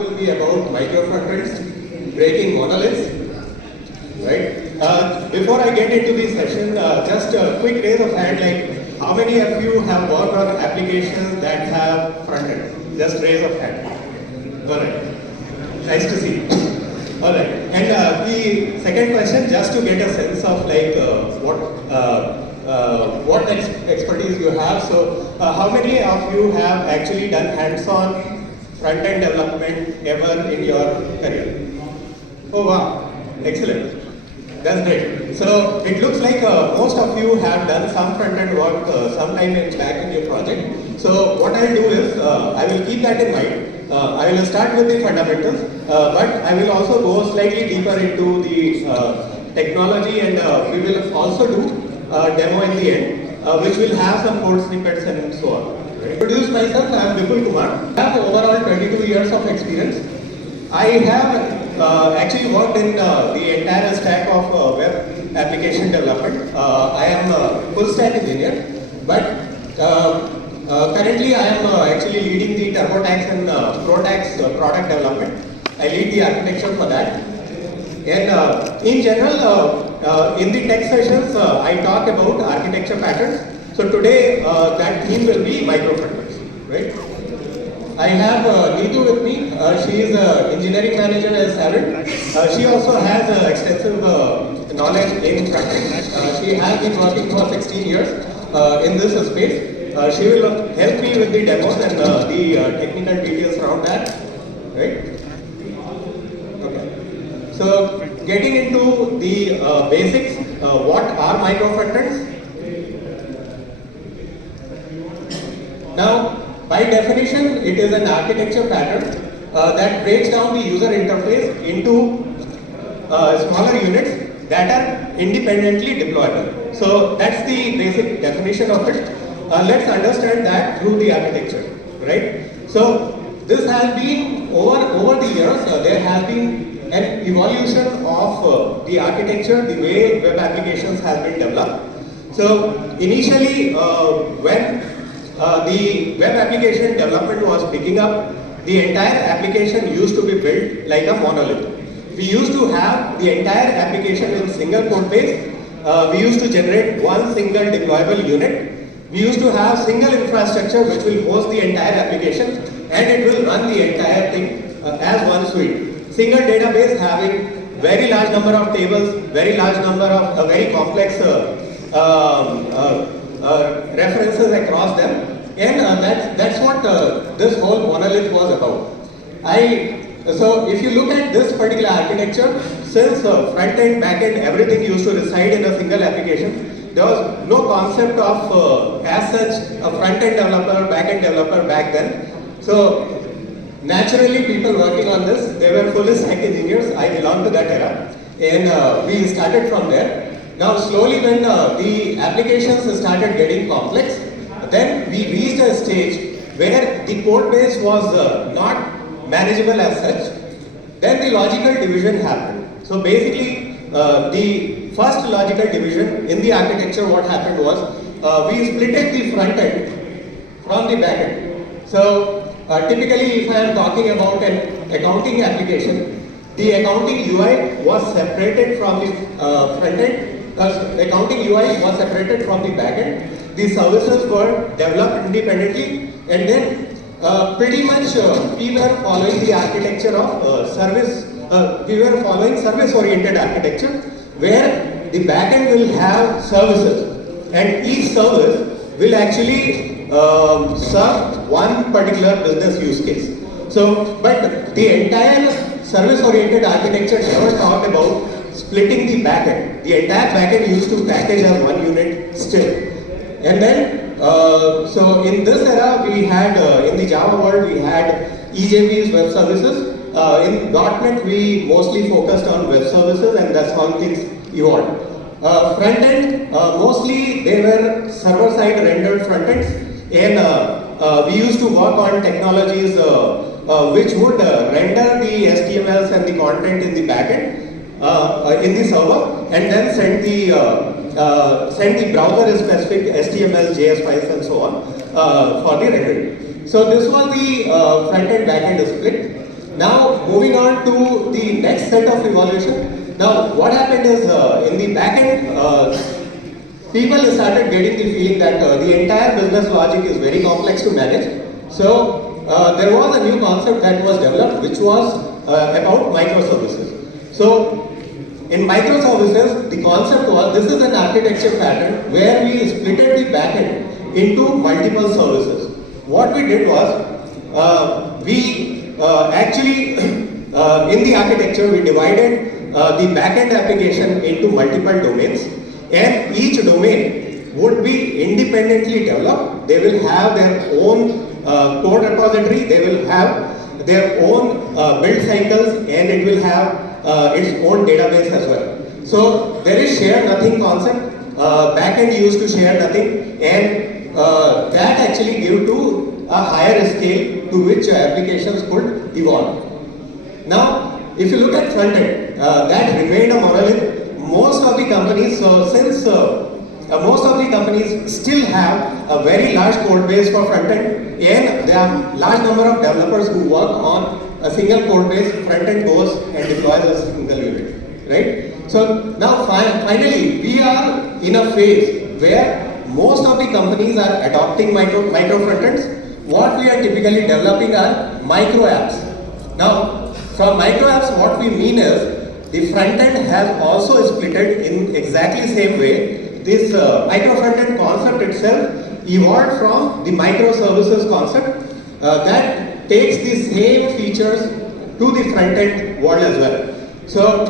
will be about microfrontends, breaking monoliths, right? Before I get into the session, just a quick raise of hand, like how many of you have worked on applications that have front end? Just raise of hand. All right. Nice to see you. All right. And the second question, just to get a sense of like what expertise you have. So, how many of you have actually done hands-on front-end development ever in your career? Oh wow, excellent. That's great. So it looks like most of you have done some front-end work sometime back in your project. So what I'll do is, I will keep that in mind. I will start with the fundamentals, but I will also go slightly deeper into the technology, and we will also do a demo in the end, which will have some code snippets and so on. Right? Introduce myself, I am Vipul Kumar. I have overall 22 years of experience. I have actually worked in the entire stack of web application development. I am a full stack engineer, but currently I am actually leading the TurboTax and ProTax product development. I lead the architecture for that. And in general, in the tech sessions, I talk about architecture patterns. So today, that theme will be microfrontends, right? I have Neetu with me. She is an engineering manager at Savant. She also has extensive knowledge in frontend. She has been working for 16 years in this space. She will help me with the demos and the technical details around that, right? Okay. So getting into the basics, what are microfrontends? Now, by definition, it is an architecture pattern that breaks down the user interface into smaller units that are independently deployable. So that's the basic definition of it. Let's understand that through the architecture, right? So this has been over the years. There has been an evolution of the architecture, the way web applications have been developed. So initially, when the web application development was picking up, the entire application used to be built like a monolith. We used to have the entire application in single code base. We used to generate one single deployable unit. We used to have single infrastructure which will host the entire application, and it will run the entire thing as one suite. Single database having very large number of tables, very large number of very complex references across them, and that's what this whole monolith was about. So if you look at this particular architecture, since front end, back end, everything used to reside in a single application, there was no concept of as such a front end developer, back end developer back then. So naturally, people working on this, they were full stack engineers. I belong to that era, and we started from there. Now slowly when the applications started getting complex, then we reached a stage where the code base was not manageable as such. Then the logical division happened. So basically, the first logical division in the architecture, what happened was, we splitted the front end from the back end. So typically, if I am talking about an accounting application, the accounting UI was separated from the front end. Accounting UI was separated from the backend. The services were developed independently, and then pretty much we were following the architecture of service. We were following service-oriented architecture, where the backend will have services, and each service will actually serve one particular business use case. So, but the entire service-oriented architecture never talked about splitting the backend. The entire backend used to package as one unit still. And then, so in this era, we had, in the Java world, we had EJB's web services. In .NET, we mostly focused on web services, and that's how things evolved. Front end, mostly they were server-side rendered front ends, and we used to work on technologies which would render the HTMLs and the content in the backend in the server, and then send the browser-specific HTML, JS files, and so on for the rendering. So this was the front-end, back-end split. Now on to the next set of evolution. Now, what happened is in the backend, people started getting the feeling that the entire business logic is very complex to manage. So there was a new concept that was developed, which was about microservices. So in microservices, the concept was, this is an architecture pattern where we splitted the backend into multiple services. What we did was, we actually, in the architecture, we divided the backend application into multiple domains, and each domain would be independently developed. They will have their own code repository, they will have their own build cycles, and it will have its own database as well. So there is share nothing concept. Backend used to share nothing, and that actually gave to a higher scale to which applications could evolve. Now, if you look at front end, that remained a monolith. Most of the companies, since most of the companies still have a very large code base for front end, and there are large number of developers who work on a single code base, front end goes and deploys a single unit, right? So now finally, we are in a phase where most of the companies are adopting micro front ends. What we are typically developing are micro apps. Now, from micro apps, what we mean is, the front end has also splitted in exactly same way. This micro front end concept itself evolved from the microservices concept that takes the same features to the front end world as well. So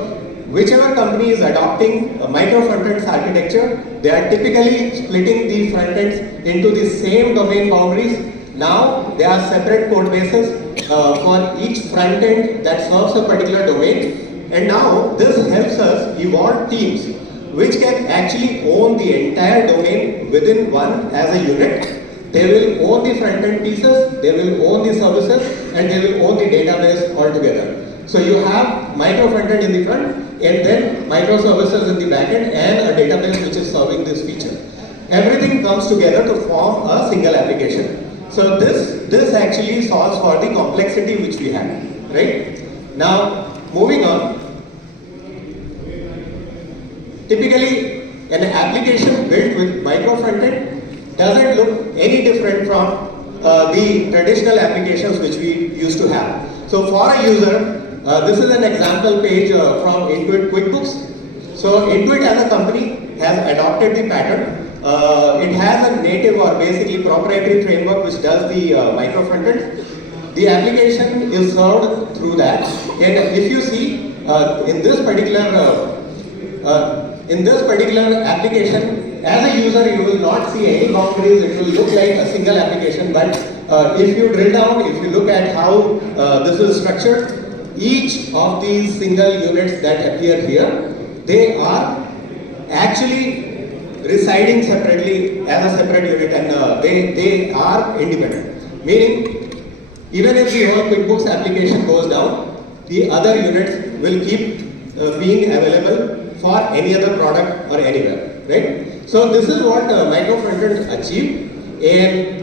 whichever company is adopting a micro front ends architecture, they are typically splitting the front ends into the same domain boundaries. Now they are separate code bases for each front end that serves a particular domain. And now this helps us evolve teams which can actually own the entire domain within one as a unit. They will own the front end pieces, they will own the services, and they will own the database altogether. So you have micro front end in the front, and then microservices in the back end, and a database which is serving this feature. Everything comes together to form a single application. So this actually solves for the complexity which we have, right? Now, moving on. Typically, an application built with micro frontend doesn't look any different from the traditional applications which we used to have. So for a user, this is an example page from Intuit QuickBooks. So Intuit as a company has adopted the pattern. It has a native or basically proprietary framework which does the micro frontend. The application is served through that, and if you see in this particular application, as a user you will not see any boundaries. It will look like a single application, but if you drill down, if you look at how this is structured, each of these single units that appear here, they are actually residing separately as a separate unit, and they are independent. Meaning, even if the whole QuickBooks application goes down, the other units will keep being available for any other product or anywhere, right? So this is what micro frontend achieved, and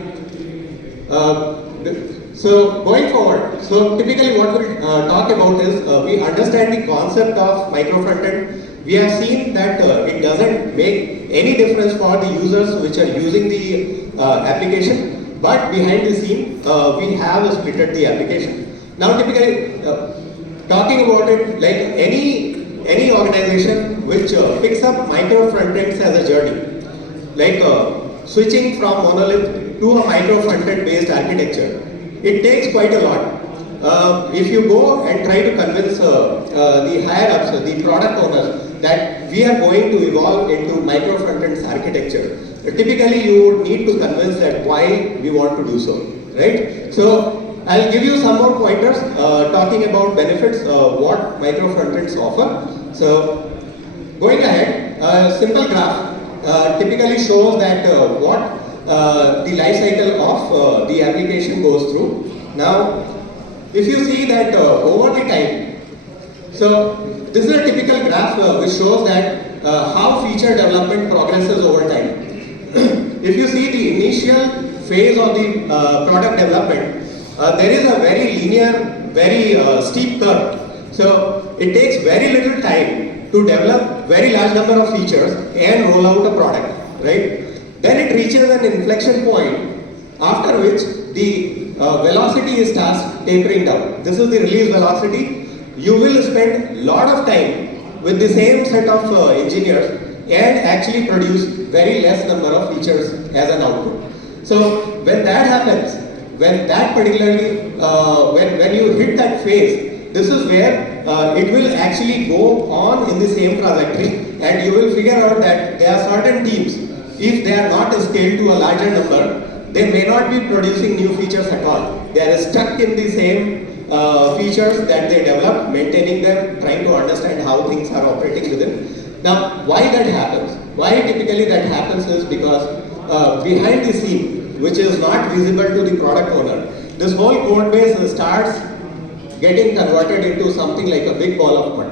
so going forward, so typically what we'll talk about is we understand the concept of micro frontend. We have seen that it doesn't make any difference for the users which are using the application. But behind the scene, we have splitted the application. Now, typically, talking about it, like any organization which picks up micro frontends as a journey, like switching from monolith to a micro frontend based architecture, it takes quite a lot. If you go and try to convince the higher ups, the product owners, that we are going to evolve into micro frontends architecture, typically you would need to convince that why we want to do so, right? So I'll give you some more pointers talking about benefits, what micro frontends offer. So going ahead, a simple graph typically shows that what the life cycle of the application goes through. Now, if you see that over the time, so this is a typical graph which shows that how feature development progresses over time. If you see the initial phase of the product development, there is a very linear, very steep curve So it takes very little time to develop very large number of features and roll out a product, right? Then it reaches an inflection point after which the velocity starts tapering down. This is the release velocity. You will spend lot of time with the same set of engineers and actually produce very less number of features as an output. So when that happens, when that particularly, when you hit that phase, this is where it will actually go on in the same trajectory, and you will figure out that there are certain teams, if they are not scaled to a larger number, they may not be producing new features at all. They are stuck in the same features that they develop, maintaining them, trying to understand how things are operating within. Now, why that happens? Why typically that happens is because behind the scene, which is not visible to the product owner, this whole code base starts getting converted into something like a big ball of mud,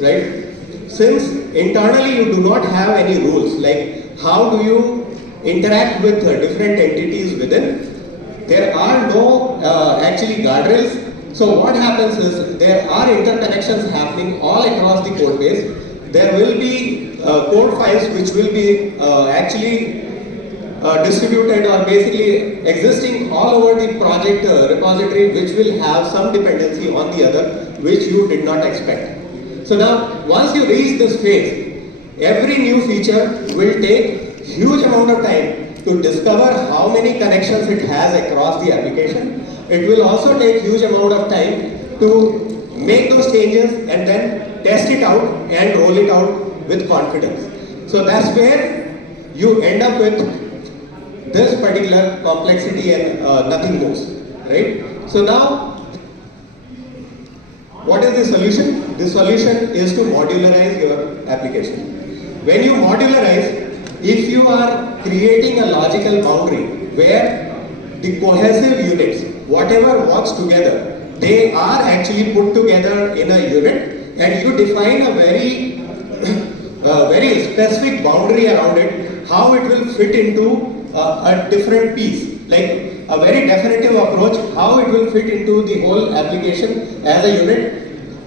right? Since internally you do not have any rules, like how do you interact with different entities within, there are no actually guardrails. So what happens is there are interconnections happening all across the code base. There will be code files which will be actually distributed or basically existing all over the project repository, which will have some dependency on the other which you did not expect. So now once you reach this phase, every new feature will take huge amount of time to discover how many connections it has across the application. It will also take huge amount of time to make those changes and then test it out and roll it out with confidence. So that's where you end up with this particular complexity and nothing moves, right? So now, what is the solution? The solution is to modularize your application. When you modularize, if you are creating a logical boundary where the cohesive units, whatever works together, they are actually put together in a unit, and you define a very specific boundary around it, how it will fit into a different piece, like a very definitive approach, how it will fit into the whole application as a unit.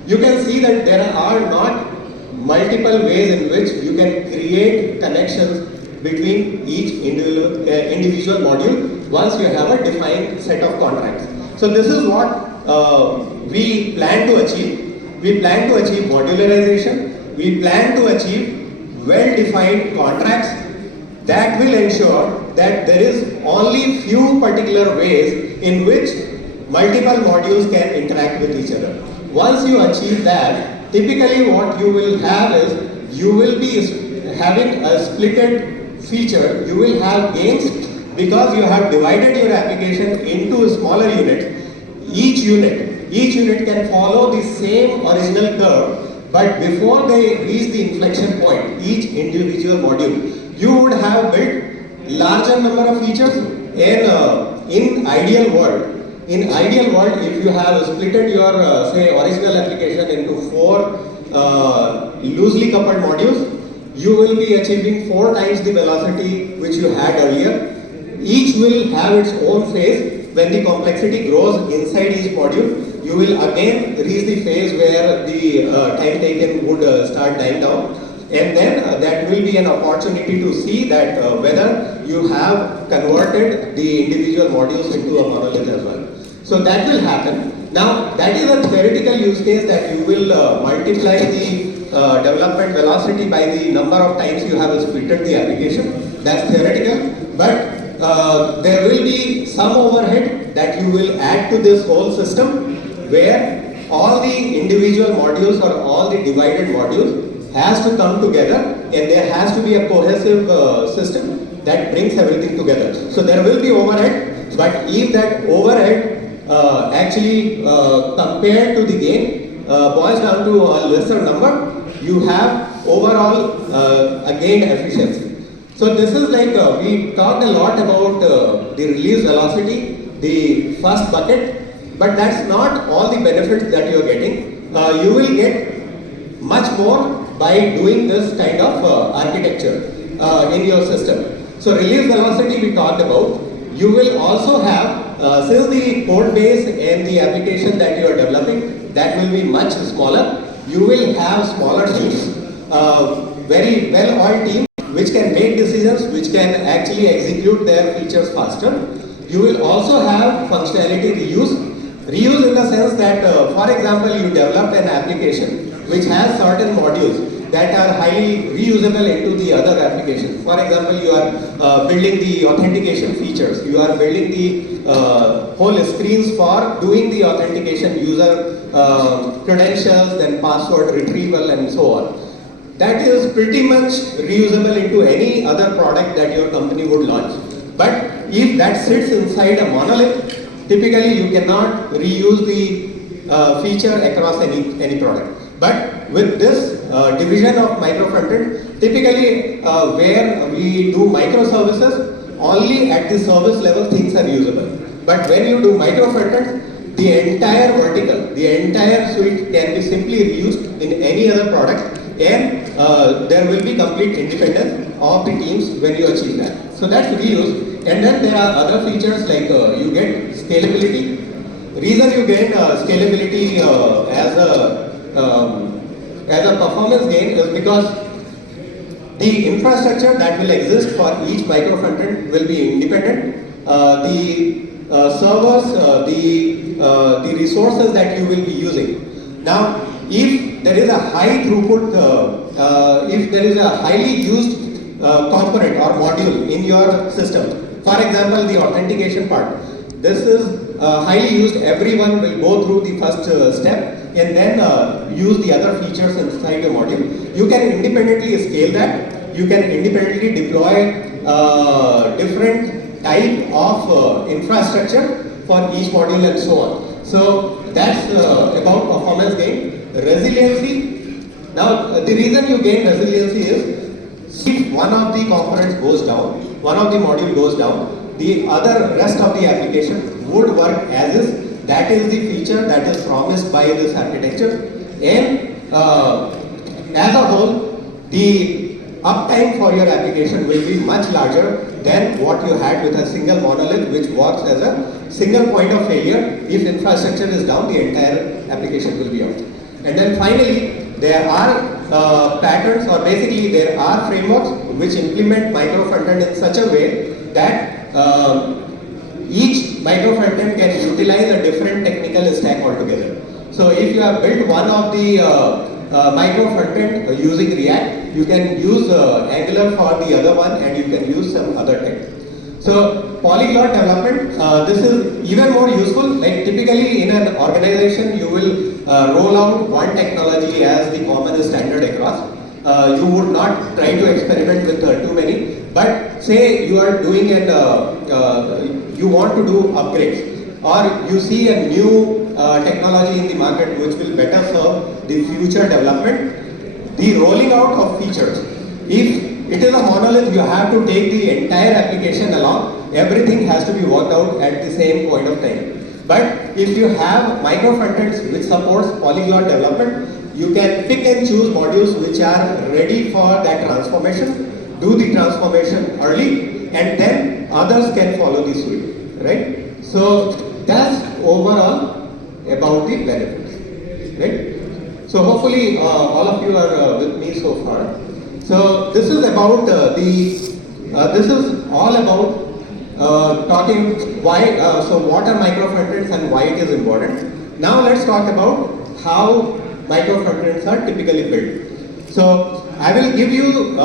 You can see that there are not multiple ways in which you can create connections between each individual module once you have a defined set of contracts. So this is what we plan to achieve. We plan to achieve modularization. We plan to achieve well-defined contracts that will ensure that there is only few particular ways in which multiple modules can interact with each other. Once you achieve that, typically what you will have is, you will be having a splitted feature. You will have gains because you have divided your application into smaller units. Each unit can follow the same original curve, but before they reach the inflection point, each individual module, you would have built larger number of features. And in ideal world, if you have splitted your say original application into 4 loosely coupled modules, you will be achieving 4 times the velocity which you had earlier. Each will have its own phase. When the complexity grows inside each module, you will again reach the phase where the time taken would start dying down. And then that will be an opportunity to see that whether you have converted the individual modules into a monolith as well. So that will happen. Now that is a theoretical use case, that you will multiply the development velocity by the number of times you have splitted the application. That's theoretical, but there will be some overhead that you will add to this whole system, where all the individual modules or all the divided modules has to come together, and there has to be a cohesive system that brings everything together. So there will be overhead, but if that overhead actually compared to the gain boils down to a lesser number, you have overall a gain efficiency. So this is like, we talked a lot about the release velocity, the first bucket, but that's not all the benefits that you are getting. You will get much more by doing this kind of architecture in your system. So release velocity we talked about. You will also have, since the code base and the application that you are developing, that will be much smaller. You will have smaller teams, very well-oiled teams, which can make decisions, which can actually execute their features faster. You will also have functionality reuse. Reuse in the sense that, for example, you develop an application which has certain modules that are highly reusable into the other applications. For example, you are building the authentication features. You are building the whole screens for doing the authentication, user credentials, then password retrieval, and so on. That is pretty much reusable into any other product that your company would launch. But if that sits inside a monolith, typically you cannot reuse the feature across any product. But with this division of micro frontend, typically where we do microservices, only at the service level things are usable. But when you do micro frontend, the entire vertical, the entire suite can be simply reused in any other product, and there will be complete independence of the teams when you achieve that. So that's reuse. And then there are other features like you get scalability. Reason you get scalability as a performance gain is because the infrastructure that will exist for each micro frontend will be independent. The servers, the resources that you will be using. Now, if there is a high throughput, if there is a highly used component or module in your system, for example, the authentication part, this is highly used. Everyone will go through the first step and then use the other features inside the module. You can independently scale that. You can independently deploy different type of infrastructure for each module and so on. So that's about performance gain. Resiliency. Now the reason you gain resiliency is if one of the components goes down, one of the module goes down, the other rest of the application would work as is. That is the feature that is promised by this architecture. And as a whole, the uptime for your application will be much larger than what you had with a single monolith which works as a single point of failure. If infrastructure is down, the entire application will be out. And then finally, there are patterns, or basically there are frameworks which implement micro frontend in such a way that each micro frontend can utilize a different technical stack altogether. So if you have built one of the micro frontend using React, you can use Angular for the other one, and you can use some other tech. So polyglot development, this is even more useful. Like typically in an organization, you will roll out one technology as the common standard across. You would not try to experiment with too many. But say you are doing you want to do upgrades, or you see a new technology in the market which will better serve the future development, the rolling out of features. If it is a monolith, you have to take the entire application along. Everything has to be worked out at the same point of time. But if you have micro frontends which supports polyglot development, you can pick and choose modules which are ready for that transformation, do the transformation early, and then others can follow the suite, right? So that's overall about the benefits, right? So hopefully all of you are with me so far. So this is about this is all about talking why, so what are micro frontends and why it is important. Now let's talk about how micro frontends are typically built. So I will give you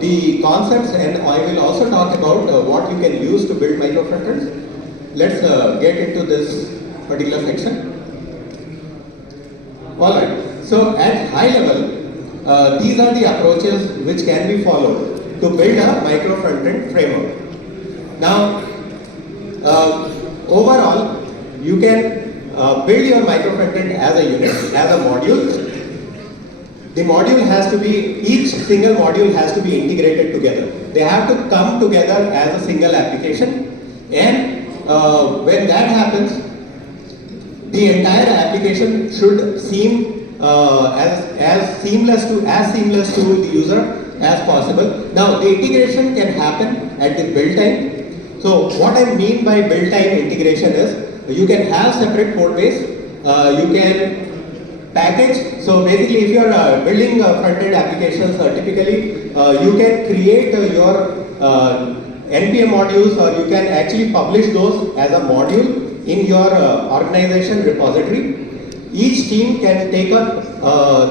the concepts, and I will also talk about what you can use to build micro frontends. Let's get into this particular section. Alright, so at high level, these are the approaches which can be followed to build a micro frontend framework. Now, overall, you can build your micro frontend as a unit, as a module. The module has to be, each single module has to be integrated together. They have to come together as a single application, and when that happens, the entire application should seem as seamless to the user as possible. Now, the integration can happen at the build time. So, what I mean by build time integration is you can have separate code base. You can package. So basically, if you are building front-end applications, typically you can create your NPM modules, or you can actually publish those as a module in your organization repository. Each team can take up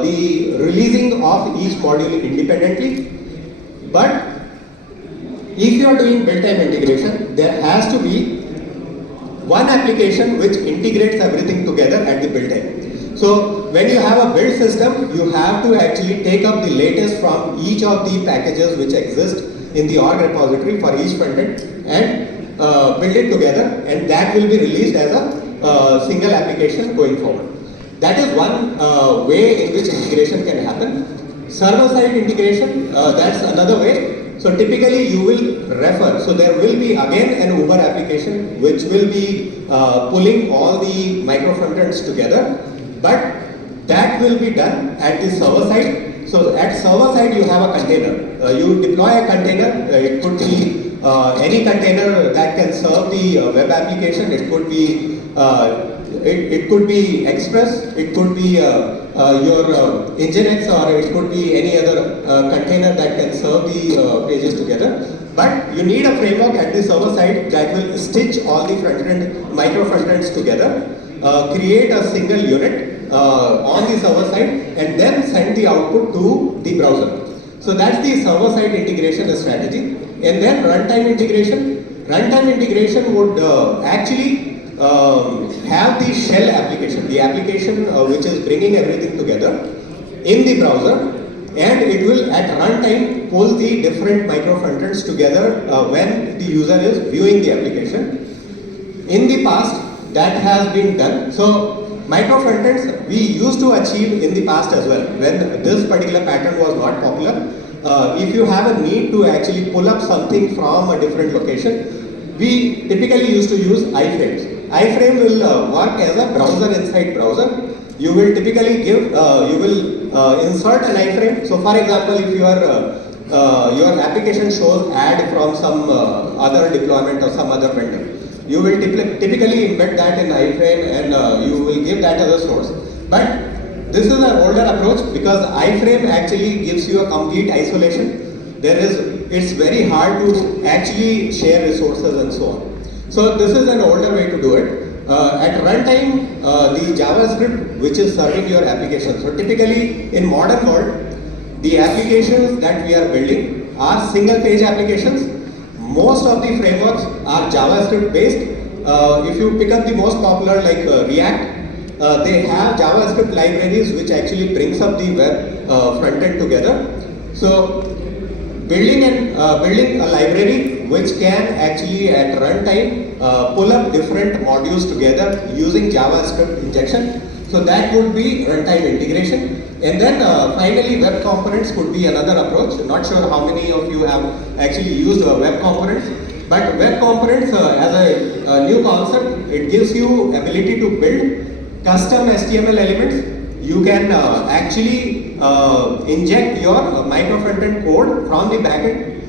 the releasing of each module independently. But if you are doing build-time integration, there has to be one application which integrates everything together at the build time. So when you have a build system, you have to actually take up the latest from each of the packages which exist in the org repository for each frontend and build it together, and that will be released as a single application going forward. That is one way in which integration can happen. Server-side integration, that's another way. So typically you will refer, so there will be again an Uber application which will be pulling all the micro frontends together, but that will be done at the server side. So at server side you have a container. You deploy a container, it could be any container that can serve the web application. It could be it could be Express, it could be your Nginx, or it could be any other container that can serve the pages together. But you need a framework at the server side that will stitch all the front-end, micro front-ends together, create a single unit on the server side, and then send the output to the browser. So that's the server-side integration strategy. And then runtime integration. Runtime integration would actually have the shell application, the application which is bringing everything together in the browser, and it will at runtime pull the different micro frontends together when the user is viewing the application. In the past, that has been done. So micro frontends we used to achieve in the past as well, when this particular pattern was not popular. If you have a need to actually pull up something from a different location, we typically used to use iframes. iframe will work as a browser inside browser. You will typically give, you will insert an iframe. So for example, if your application shows ad from some other deployment or some other vendor, you will typically embed that in iframe, and you will give that as a source. But this is an older approach because iframe actually gives you a complete isolation. It's very hard to actually share resources and so on. So this is an older way to do it. At runtime, the JavaScript which is serving your application. So typically in modern world, the applications that we are building are single page applications. Most of the frameworks are JavaScript based. If you pick up the most popular like React, they have JavaScript libraries which actually brings up the web front end together. So building a library which can actually at runtime pull up different modules together using JavaScript injection. So that would be runtime integration. And then finally web components could be another approach. Not sure how many of you have actually used web components. But web components as a new concept, it gives you ability to build custom HTML elements. You can actually inject your micro frontend code from the backend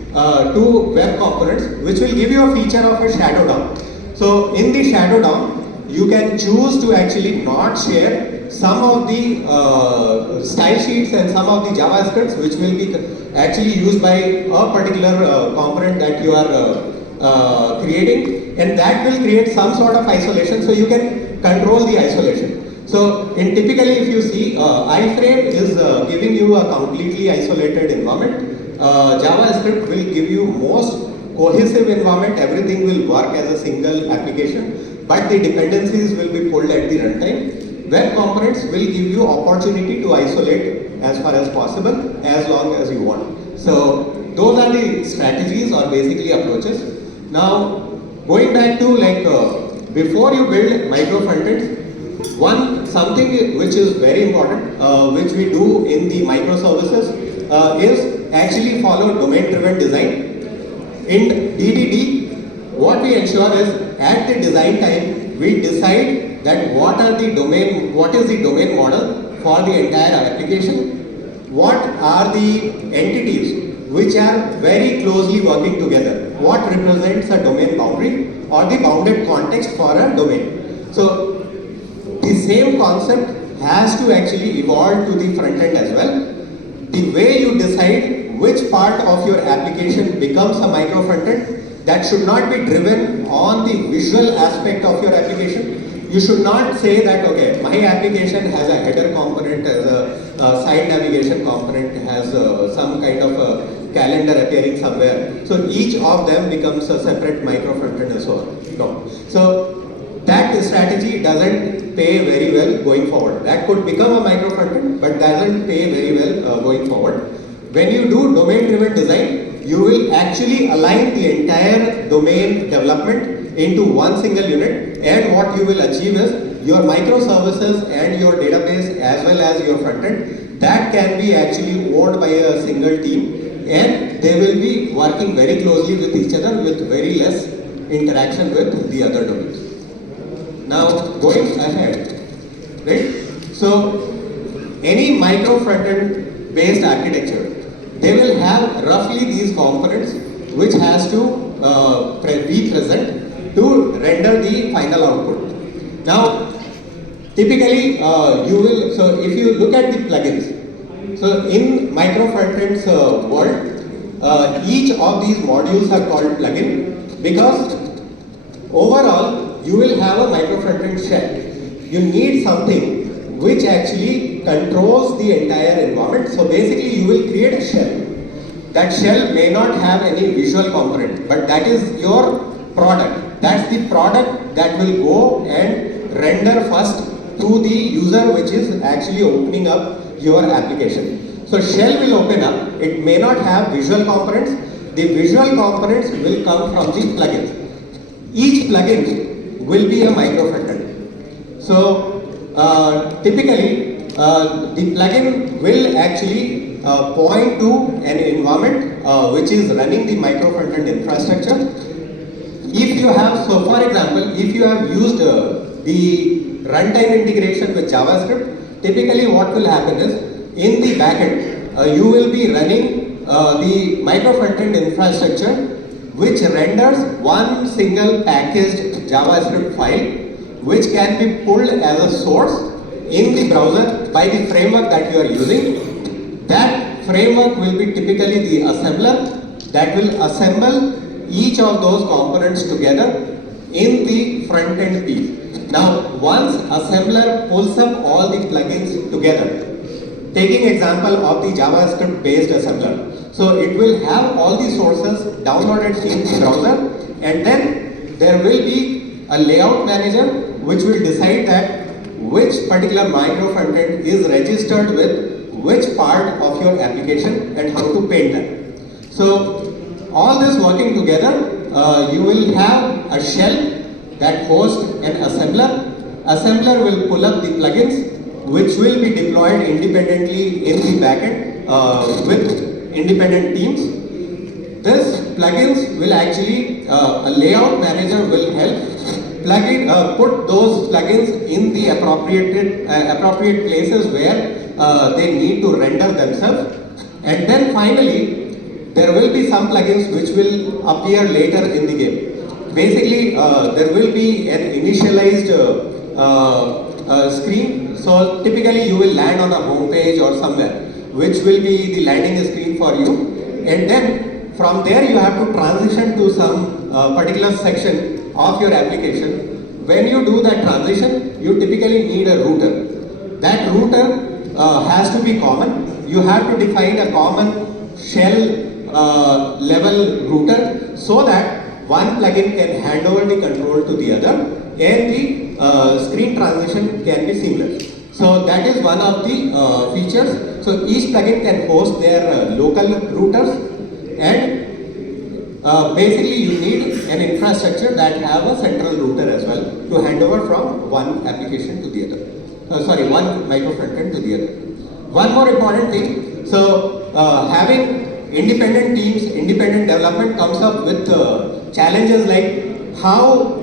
to web components, which will give you a feature of a shadow DOM. So in the shadow DOM, you can choose to actually not share some of the style sheets and some of the JavaScripts which will be actually used by a particular component that you are creating, and that will create some sort of isolation, so you can control the isolation. So in typically if you see, iframe is giving you a completely isolated environment. JavaScript will give you most cohesive environment, everything will work as a single application, but the dependencies will be pulled at the runtime. Web components will give you opportunity to isolate as far as possible, as long as you want. So those are the strategies or basically approaches. Now going back to like before you build micro frontends, something which is very important, which we do in the microservices, is actually follow domain-driven design. In DDD, what we ensure is at the design time, we decide that what is the domain model for the entire application, what are the entities which are very closely working together, what represents a domain boundary or the bounded context for a domain. So the same concept has to actually evolve to the front end as well. The way you decide which part of your application becomes a micro front end, that should not be driven on the visual aspect of your application. You should not say that, okay, my application has a header component, has a side navigation component, has some kind of a calendar appearing somewhere. So each of them becomes a separate micro front end and so on. No. So that strategy doesn't pay very well going forward. That could become a micro front end, but doesn't pay very well going forward. When you do domain driven design, you will actually align the entire domain development into one single unit, and what you will achieve is your microservices and your database as well as your front end, that can be actually owned by a single team, and they will be working very closely with each other with very less interaction with the other domains. Now going ahead, right? So any micro front end based architecture, they will have roughly these components which has to be present to render the final output. Now, typically you will, so if you look at the plugins, so in micro frontends world, each of these modules are called plugin because overall you will have a micro frontend shell. You need something which actually controls the entire environment. So basically you will create a shell. That shell may not have any visual component, but that is your product. That's the product that will go and render first to the user which is actually opening up your application. So shell will open up, it may not have visual components. The visual components will come from the plugins. Each plugin will be a micro frontend. So typically the plugin will actually point to an environment which is running the micro frontend infrastructure. If you have, so for example, if you have used the runtime integration with JavaScript, typically what will happen is in the backend you will be running the micro frontend infrastructure which renders one single packaged JavaScript file which can be pulled as a source in the browser by the framework that you are using. That framework will be typically the assembler that will assemble each of those components together in the front end piece. Now, once assembler pulls up all the plugins together, taking example of the JavaScript based assembler, so it will have all the sources downloaded in the browser, and then there will be a layout manager which will decide that which particular micro frontend is registered with which part of your application and how to paint them. So all this working together, you will have a shell that hosts an assembler. Assembler will pull up the plugins which will be deployed independently in the backend with independent teams. This plugins will actually, a layout manager will help put those plugins in the appropriate places where they need to render themselves. And then finally, there will be some plugins which will appear later in the game. Basically, there will be an initialized screen. So typically you will land on a home page or somewhere, which will be the landing screen for you. And then from there you have to transition to some particular section of your application. When you do that transition, you typically need a router. That router has to be common. You have to define a common shell level router so that one plugin can hand over the control to the other and the screen transition can be seamless. So that is one of the features. So each plugin can host their local routers, and basically you need an infrastructure that have a central router as well to hand over from one application to the other. One micro frontend to the other. One more important thing, so having independent teams, independent development comes up with challenges like how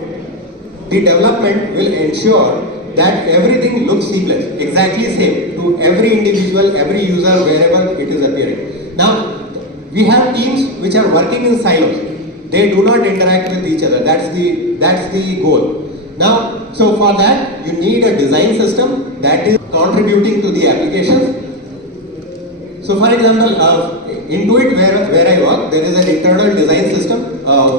the development will ensure that everything looks seamless, exactly same to every individual, every user, wherever it is appearing. Now, we have teams which are working in silos. They do not interact with each other. That's the goal. Now, so for that, you need a design system that is contributing to the applications. So for example, Intuit where I work, there is an internal design system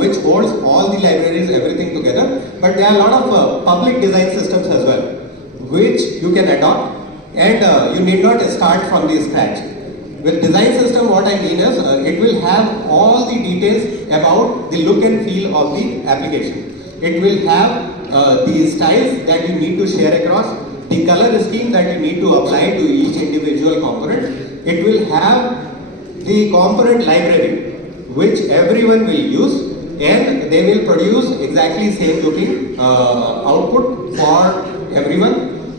which holds all the libraries, everything together. But there are a lot of public design systems as well, which you can adopt, and you need not start from the scratch. With design system, what I mean is it will have all the details about the look and feel of the application. It will have the styles that you need to share across, the color scheme that you need to apply to each individual component. It will have the component library which everyone will use, and they will produce exactly same looking output for everyone.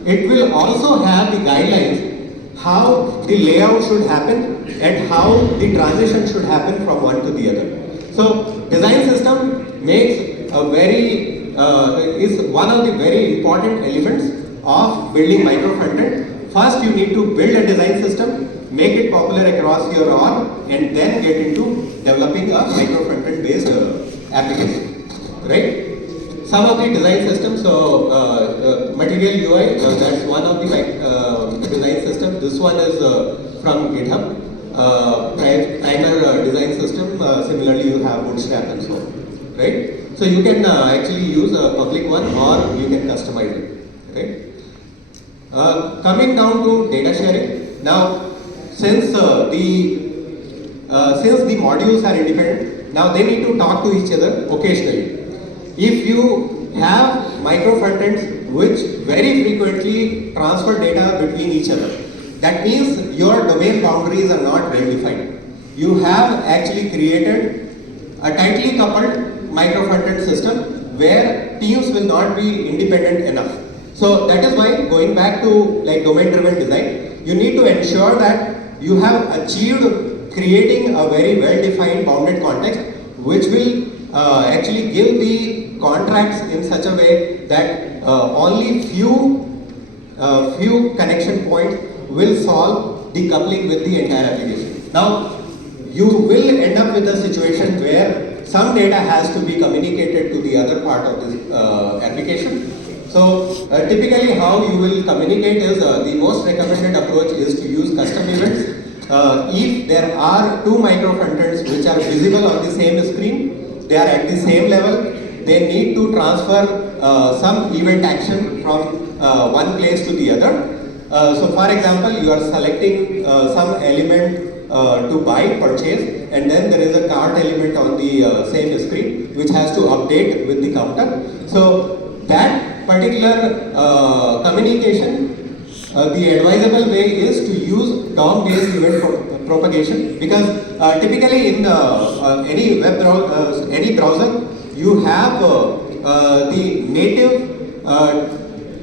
It will also have the guidelines how the layout should happen and how the transition should happen from one to the other. So design system makes a is one of the very important elements of building micro frontend. First you need to build a design system, make it popular across your org, and then get into developing a micro frontend based application, right? Some of the design systems, so Material UI, that's one of the design systems. This one is from GitHub. Primer design system, similarly you have Bootstrap and so on, right? So you can actually use a public one or you can customize it, right? Coming down to data sharing. Now, since the modules are independent, now they need to talk to each other occasionally. If you have micro frontends which very frequently transfer data between each other, that means your domain boundaries are not well defined. You have actually created a tightly coupled micro frontend system where teams will not be independent enough. So that is why, going back to like domain driven design, you need to ensure that you have achieved creating a very well defined bounded context which will actually give the contracts in such a way that only few connection points will solve the coupling with the entire application. Now, you will end up with a situation where some data has to be communicated to the other part of this application. So, typically how you will communicate is the most recommended approach is to use custom events. If there are two micro frontends which are visible on the same screen, they are at the same level, they need to transfer some event action from one place to the other. So for example, you are selecting some element to buy, purchase, and then there is a cart element on the same screen which has to update with the counter. So that particular communication, the advisable way is to use DOM-based event propagation, because typically in any web browser, any browser, you have the native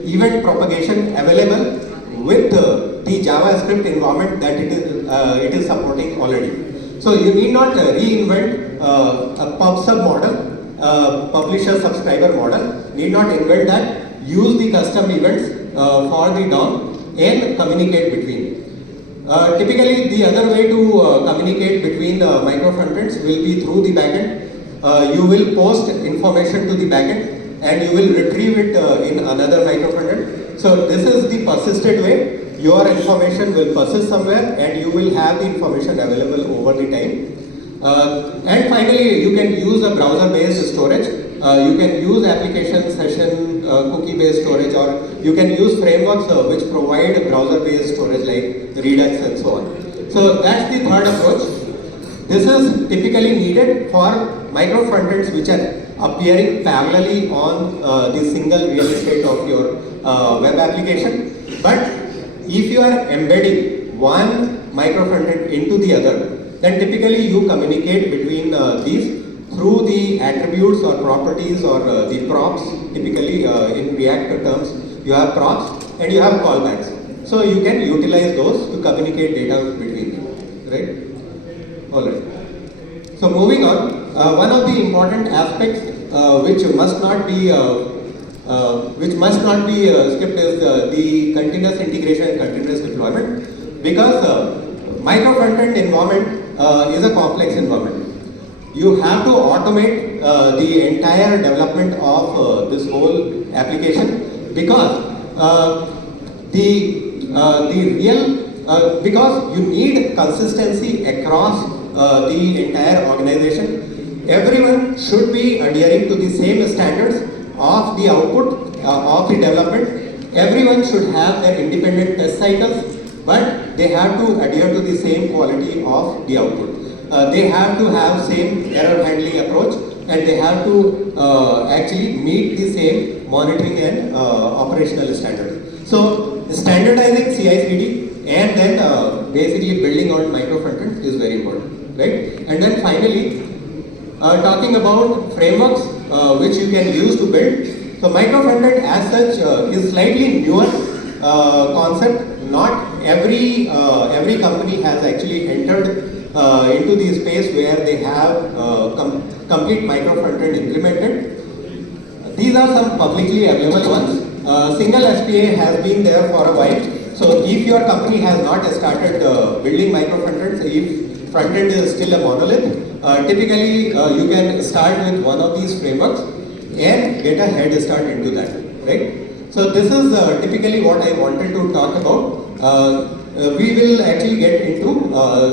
event propagation available with the JavaScript environment that it is supporting already. So you need not reinvent a pub-sub model, publisher-subscriber model. Need not invent that. Use the custom events for the DOM and communicate between. Typically, the other way to communicate between micro frontends will be through the backend. You will post information to the backend and you will retrieve it in another micro frontend. So this is the persisted way. Your information will persist somewhere and you will have the information available over the time. And finally, you can use a browser-based storage. You can use application session cookie-based storage, or you can use frameworks which provide browser-based storage like Redux and so on. So that's the third approach. This is typically needed for micro frontends which are appearing parallelly on the single real estate of your web application. But if you are embedding one micro frontend into the other, then typically you communicate between these through the attributes or properties or the props. Typically in React terms, you have props and you have callbacks. So you can utilize those to communicate data between them, right? All right. So moving on, one of the important aspects which must not be skipped is the continuous integration and continuous deployment, because micro frontend environment is a complex environment. You have to automate the entire development of this whole application, because the the real, because you need consistency across the entire organization. Everyone should be adhering to the same standards of the output of the development. Everyone should have their independent test cycles, but they have to adhere to the same quality of the output. They have to have same error handling approach, and they have to actually meet the same monitoring and operational standards. So standardizing CI/CD and then basically building on micro frontends is very important, right? And then finally, talking about frameworks which you can use to build. So micro frontend as such is slightly newer concept. Not every company has actually entered into the space where they have complete micro frontend implemented. These are some publicly available ones. Single SPA has been there for a while. So if your company has not started building micro frontends, if frontend is still a monolith, typically you can start with one of these frameworks and get a head start into that, right? So this is typically what I wanted to talk about. We will actually get into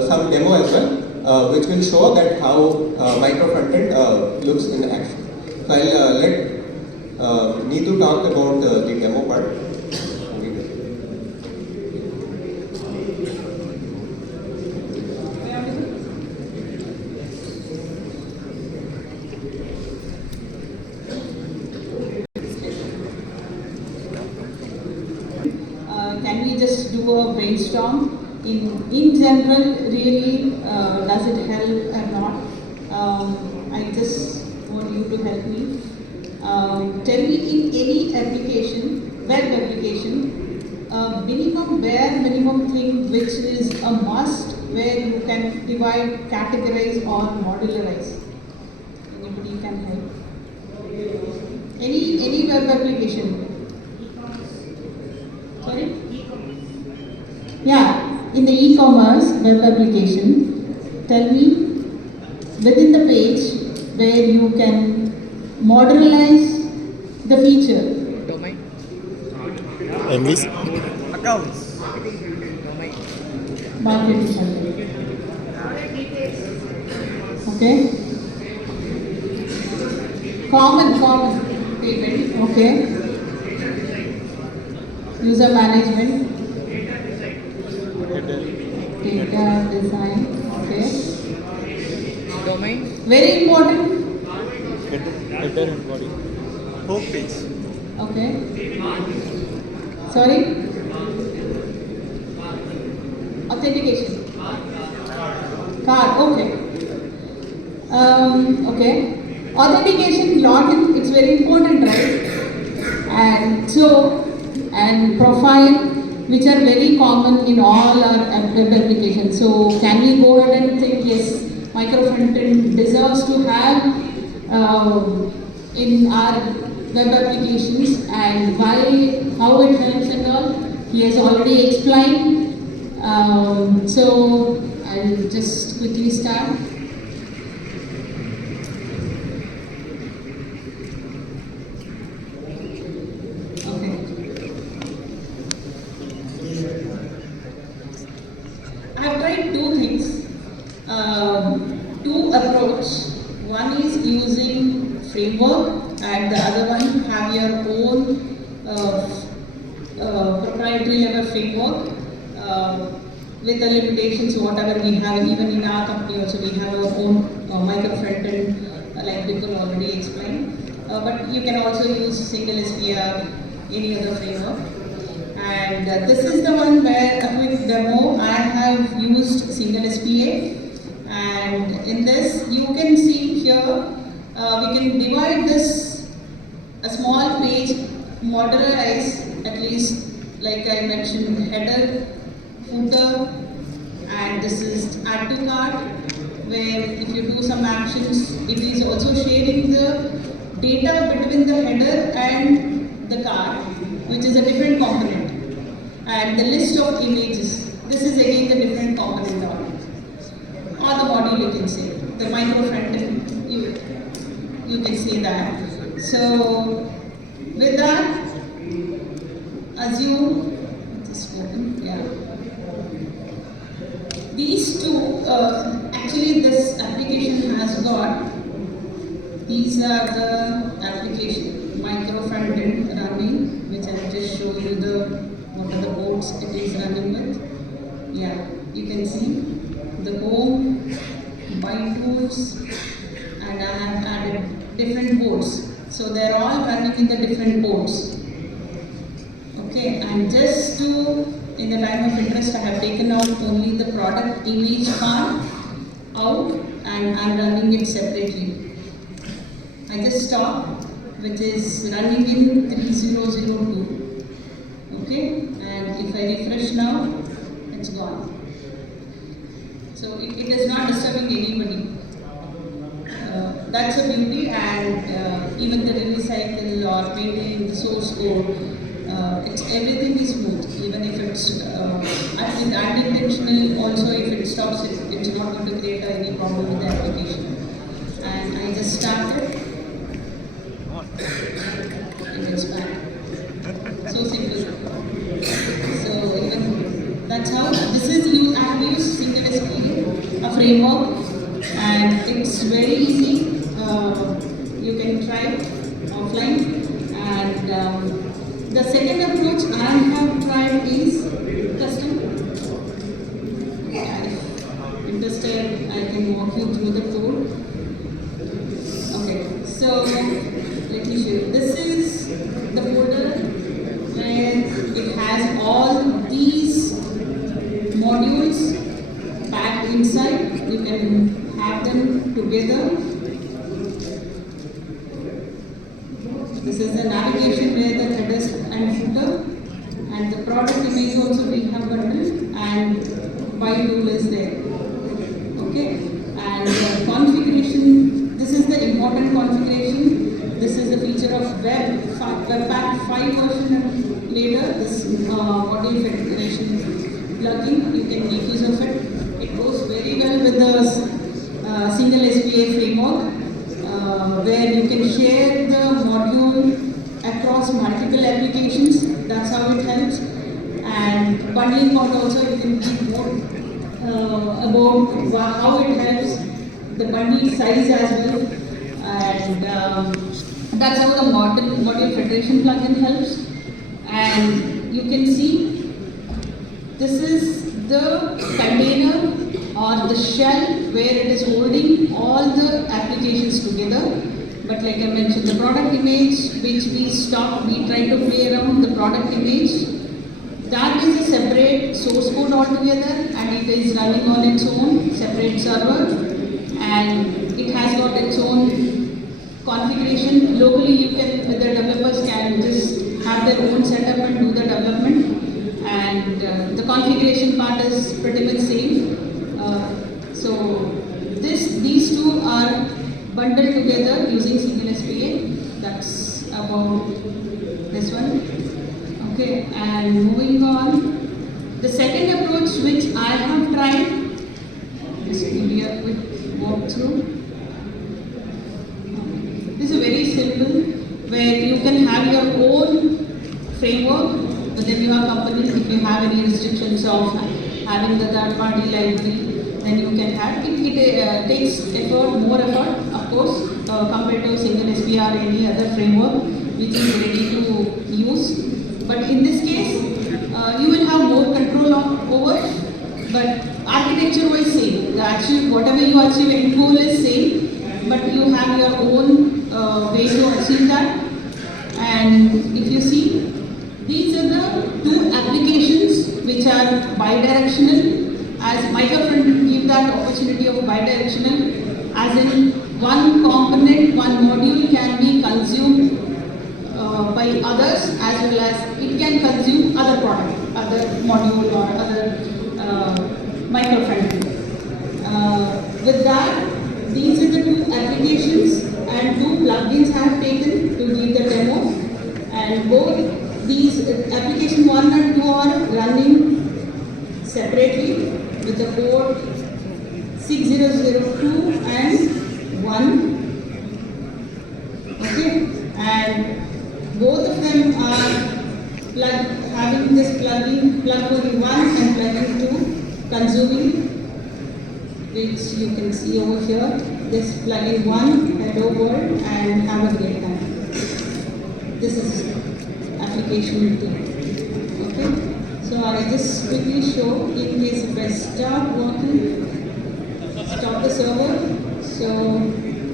some demo as well, which will show that how micro frontend looks in action. So I'll let Neetu talk about the demo part. Can we just do a brainstorm? In general, really, does it help or not? I just want you to help me. Tell me, in any application, web application, bare minimum thing which is a must, where you can divide, categorize or modularize. Anybody can help? Any web application? Sorry? Yeah, in the e-commerce web application, tell me within the page where you can modularize the feature. Domain. English. Accounts. Market something. Okay. Common. Okay. User management. Data design. Okay. Domain. Very important. Header and body. Home page. Okay. Sorry. Authentication. Card. Okay. Okay. Authentication login. It's very important, right? And profile, which are very common in all our web applications. So can we go ahead and think, yes, micro frontend deserves to have in our web applications, and why, how it helps and all, he has already explained. So I'll just quickly start. I've tried two things, two approach. One is using framework, and the other one have your own proprietary level framework with the limitations whatever we have. Even in our company also we have our own micro frontend, like Bipul already explained. But you can also use single SPA, any other framework. And this is the one where a quick demo. I have used single SPA, and in this you can see here we can divide this a small page, modularize at least, like I mentioned, header, footer, and this is add to cart, where if you do some actions, it is also sharing the data between the header and the cart, which is a different component. And the list of images, this is again the different component of it. Or the module, you can say, the micro frontend, you can see that. So with that, assume it is open. these two, actually this application has got, these are the application, micro front end running, which I'll just show you what are the boards it is running with. Yeah, you can see the home, buy tools, and I have added different boards. So they're all running in the different boards. Okay, and just to, in the time of interest, I have taken out only the product image part out and I'm running it separately. I just stopped, which is running in 3002. Okay, and if I refresh now, it's gone. So it is not disturbing anybody. That's a beauty, and even the release cycle or maintaining the source code, everything is smooth. Even if it's with unintentional, also if it stops, it's not going to create any problem with the application. And I just started, and it's back. So simple. So even that's how this is used. I have used Single SPA, a framework, and it's very easy. You can try it offline. And the second approach I have tried is custom. If interested, I can walk you through the code. Okay, so let me show you. This is the folder where it has all these modules packed inside. You can have them together. This is the navigation where the headers and footer, and the product image also we have bundled, and buy tool is there. Okay, and the configuration. This is the important configuration. This is the feature of Webpack 5 version, and later this module federation plugin. You can make use of it. It goes very well with the Single SPA framework. Where you can share the module across multiple applications. That's how it helps. And bundling part also, you can read more about how it helps, the bundle size as well. And that's how the module federation plugin helps. And you can see this is the container or the shell where it is holding all the applications together. But like I mentioned, the product image which we try to play around the product image, that is a separate source code altogether, and it is running on its own separate server, and it has got its own configuration. Locally you can, the developers can just have their own setup and do the development, and the configuration part is pretty much same. So these two are bundled together using Single SPA. That's about this one. Okay, and moving on, the second approach which I have tried, just give you a quick walkthrough. This is very simple, where you can have your own framework, but then you have companies, if you have any restrictions of having the third party library, then you can have it. It takes more effort, of course, compared to Single SPA or any other framework which is ready to use. But in this case, you will have more control over, but architecture-wise same. Whatever you achieve in goal is same, but you have your own way to achieve that. And if you see, these are the two applications which are bidirectional. As microfront give that opportunity of bidirectional, as in one component, one module can be consumed by others, as well as it can consume other product, other module or other microfront. With that, these are the two applications and two plugins I have taken to give the demo, and both these application 1 and 2 are running separately with the port 6002 and 1. Okay, and both of them are having this plug code 1 and plugin 2 consuming which you can see over here. Just plug in one hello world and have a great time. This is application 2. Okay, so I just quickly show in case if I start working, stop the server. So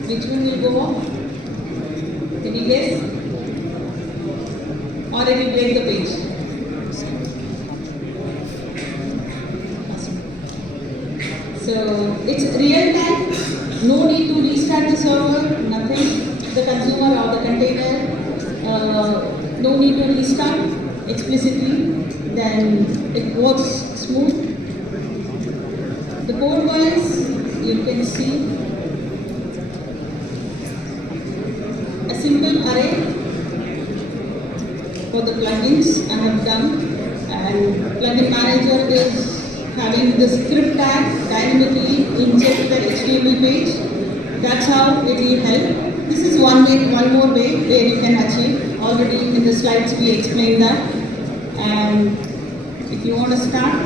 which one will go off? Can you guess? Or it will break the page? So it's real time, no need to restart the server, nothing. The consumer or the container, no need to restart explicitly, then it works smooth. The code wise, you can see a simple array for the plugins I have done, and plugin manager is having the script tag dynamically inject the HTML page. That's how it will help. This is one more way where you can achieve. Already in the slides we explained that. And if you want to start,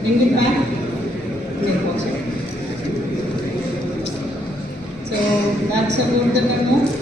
bring it back, network check. So that's about the demo.